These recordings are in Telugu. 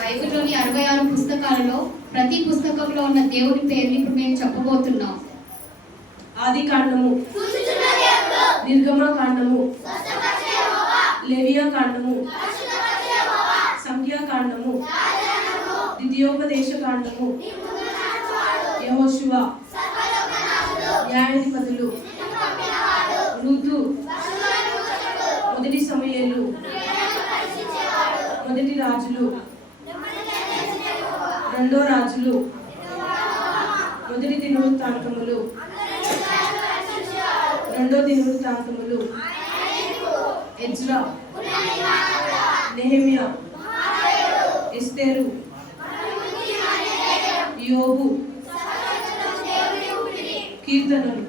బైబిల్లోని 66 పుస్తకాలలో ప్రతి పుస్తకంలో ఉన్న దేవుని పేరుని ఇప్పుడు మేము చెప్పబోతున్నాం. ఆది కాండము, నిర్గమ కాండము, లేవియా కాండము, సంఖ్యా కాండము, ద్వితీయోపదేశ కాండము, యెహోషువ, న్యాయాధిపతులు, రూతు, మొదటి సమూయేలు, మొదటి రాజులు, రెండో రాజులు, మొదటి దినవృత్తాంతములు, రెండో దినవృత్తాంతములు, ఎజ్రా, నెహెమియా, ఎస్తేరు, యోబు, కీర్తనలు.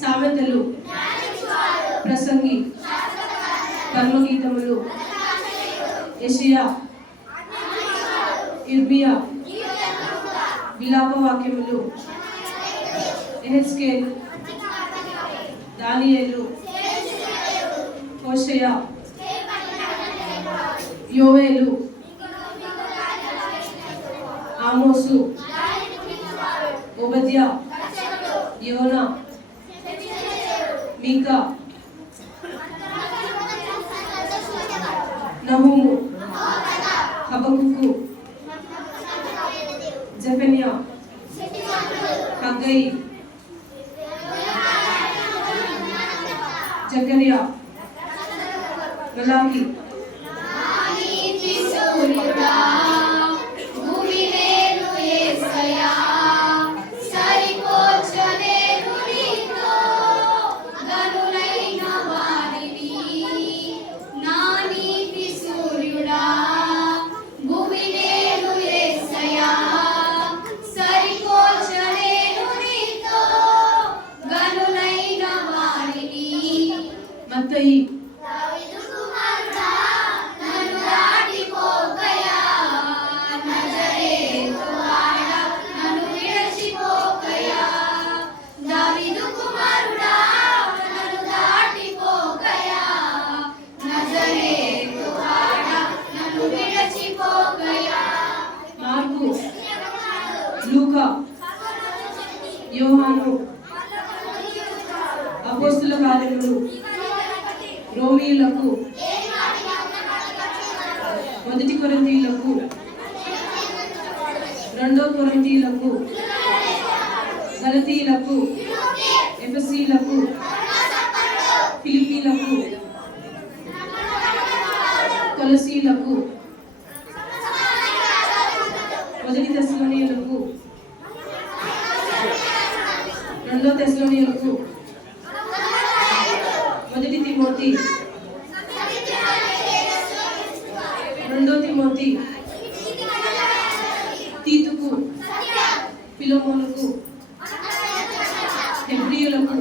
సామెతలు, ప్రసంగి, కర్మగీతములు, యెషయా, ఇర్మియా, విలాపవాక్యములు, యెహెజ్కేలు, దానియేలు, హోషేయ, యోవేలు, ఆమోసు, ఓబద్యా, యోనా, మీకా, నహూము, హబక్కుకు, జెఫన్యా, హగ్గయి, జకర్యా, మలాకి. మత్తయి, మార్కు, లూకా, యోహాను, అపోస్తుల కార్యములు, రోమీయులకు, మొదటి కొరింథీయులకు, రెండో కొరింథీయులకు, గలతీయులకు, ఎఫెసీయులకు, ఫిలిప్పీలకు, కొలసీయులకు, మొదటి తెస్సలోనియులకు, రెండో తెస్సలోనియులకు, మొదటి తిమోతి, రెండో తిమోతి, తీతుకు, ఫిలోమోనుకు, హెబ్రీయులకు,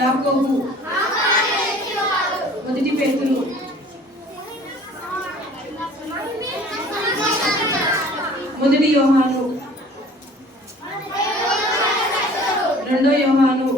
యాకోబు, మొదటి పేతురు, మొదటి యోహాను, రెండో యోహాను,